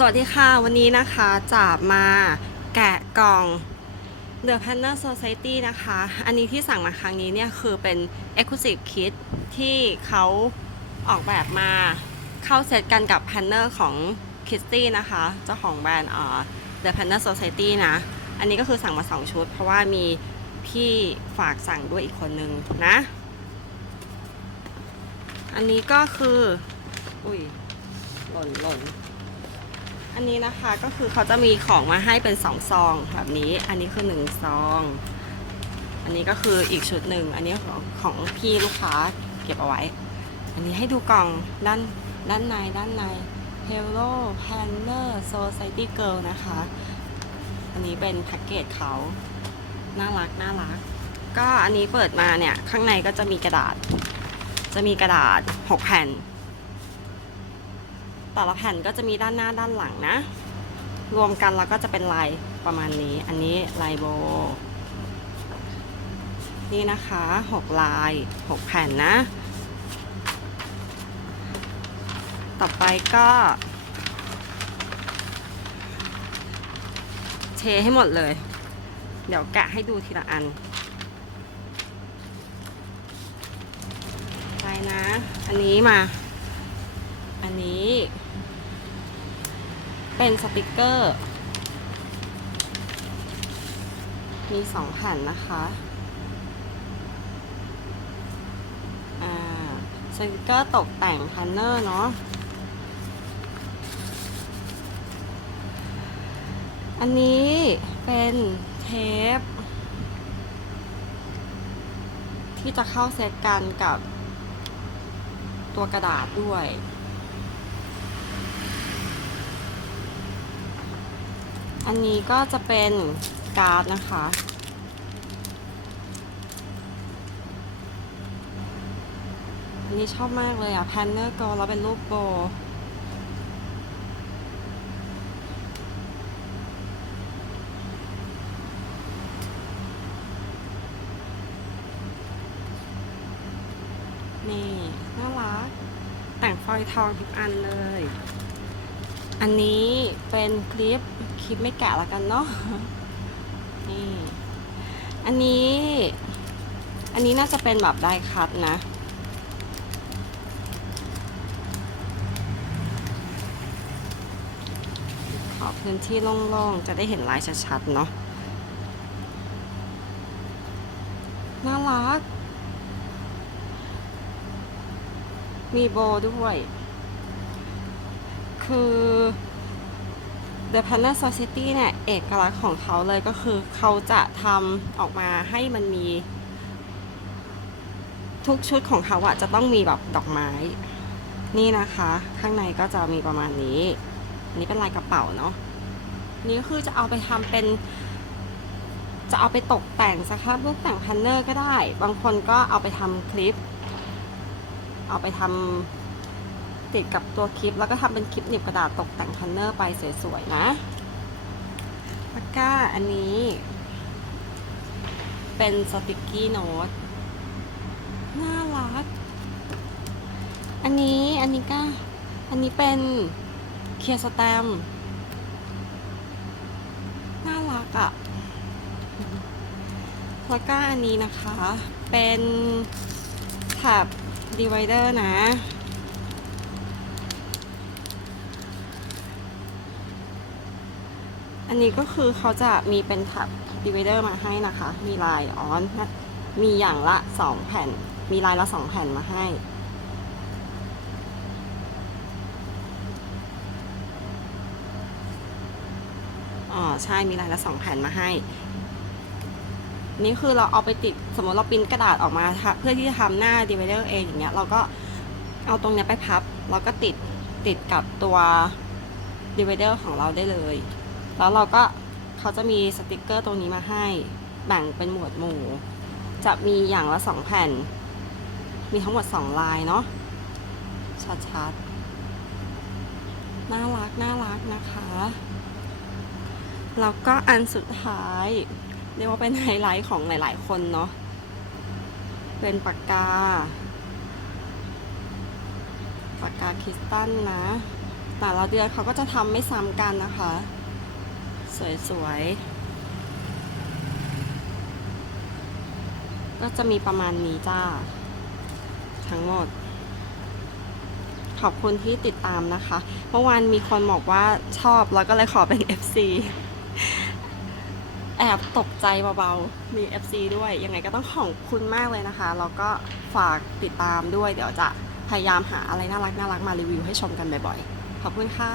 สวัสดีค่ะวันนี้นะคะจะมาแกะกล่อง The Planner Society นะคะ อันนี้ที่สั่งมาครั้งนี้เนี่ยคือเป็น Exclusive Kit ที่เขาออกแบบมาเข้าเซตกันกับ Planner ของ Kitty นะคะเจ้าของแบรนด์อ่า The Planner Society นะ อันนี้ก็คือสั่งมา 2 ชุด เพราะว่ามีพี่ฝากสั่งด้วยอีกคนนึงนะ อันนี้ก็คือ อุ้ยหล่นหล่น อันนี้นะคะก็คือเขาจะมีของมาให้เป็นสองซองแบบนี้ อันนี้คือหนึ่งซอง อันนี้ก็คืออีกชุดหนึ่ง อันนี้ของของพี่ลูกค้าเก็บเอาไว้ อันนี้ให้ดูกล่องด้านด้านในด้านใน Hello Planner Society Girl นะคะ อันนี้เป็นแพ็กเกจเขาน่ารักน่ารัก ก็อันนี้เปิดมาเนี่ย ข้างในก็จะมีกระดาษ จะมีกระดาษ 6 แผ่น แต่ละแผ่นก็จะมีด้านหน้าด้านหลังนะ รวมกันแล้วก็จะเป็นลายประมาณนี้ อันนี้ลายโบ นี่นะคะ6ลาย6แผ่นนะ ต่อไปก็เทให้หมดเลย เดี๋ยวแกะให้ดูทีละอันไปนะ อันนี้มา อันนี้ เป็นสติกเกอร์ มีสองแผ่นนะคะอ่าสติกเกอร์ตกแต่งพันเนอร์เนาะอันนี้เป็นเทป ที่จะเข้าเซตกันกับตัวกระดาษด้วย อันนี้ก็จะเป็นการ์ดนะคะ อันนี้ชอบมากเลยอะแพนเนอร์โกแล้วเป็นรูปโบ นี่ น่ารัก แต่งฟอยทองทุกอันเลย อันนี้เป็นคลิปคลิปไม่แกะแล้วกันเนาะนี่อันนี้ อันนี้น่าจะเป็นแบบได้คัดนะ ขอพื้นที่โล่งๆ จะได้เห็นลายชัดๆ เนาะน่ารัก มีโบด้วย คือ The Planner Society เนี่ยเอกลักษณ์ของเขาเลยก็คือเขาจะทำออกมาให้มันมี ทุกชุดของเขาอะจะต้องมีแบบดอกไม้ นี่นะคะ ข้างในก็จะมีประมาณนี้ อันนี้เป็นลายกระเป๋าเนาะนี่ก็คือจะเอาไปทำเป็น จะเอาไปตกแต่งสครับลูกแต่งพันเนอร์ก็ได้ บางคนก็เอาไปทำคลิป เอาไปทำ ติดกับตัวคลิป แล้วก็ทำเป็นคลิปหนีบกระดาษตกแต่งพันเนอร์ไปสวยๆนะแล้วก็อันนี้ เป็นสติกกี้โน้ตน่ารัก อันนี้อันนี้ก็ อันนี้เป็นเคียร์สแตมป์น่ารักอะ่ะ แล้วก็อันนี้นะคะ เป็นแท็บ divider นะ อันนี้ก็คือเขาจะมีเป็นแท็บ divider มาให้นะคะ มีลายออนมีอย่างละสองแผ่น มีลายละสองแผ่นมาให้อ๋อใช่มีลายละสองแผ่นมาให้ นี่คือเราเอาไปติดสมมติเราปิ้นกระดาษออกมาเพื่อที่จะทำหน้า divider เองอย่างเงี้ยเราก็เอาตรงเนี้ยไปพับ แล้วก็ติดติดกับตัว divider ของเราได้เลย แล้วเราก็เขาจะมีสติกเกอร์ตรงนี้มาให้แบ่งเป็นหมวดหมู่ จะมีอย่างละสองแผ่น มีทั้งหมดสองลายเนาะชัดๆ น่ารักน่ารักนะคะ แล้วก็อันสุดท้าย เรียกว่าเป็นไฮไลท์ของหลายๆ คนเนาะเป็นปากกา ปากกาคริสตัลนะ แต่ละเดือนเขาก็จะทำไม่ซ้ำกันนะคะ สวยๆ ก็จะมีประมาณนี้จ้า ทั้งหมด ขอบคุณที่ติดตามนะคะ เมื่อวานมีคนบอกว่าชอบแล้วก็เลยขอเป็น FC แอบตกใจเบาๆ มี FC ด้วย ยังไงก็ต้องขอบคุณมากเลยนะคะ แล้วก็ฝากติดตามด้วย เดี๋ยวจะพยายามหาอะไรน่ารักน่ารักๆมารีวิวให้ชมกันบ่อยๆ ขอบคุณค่ะ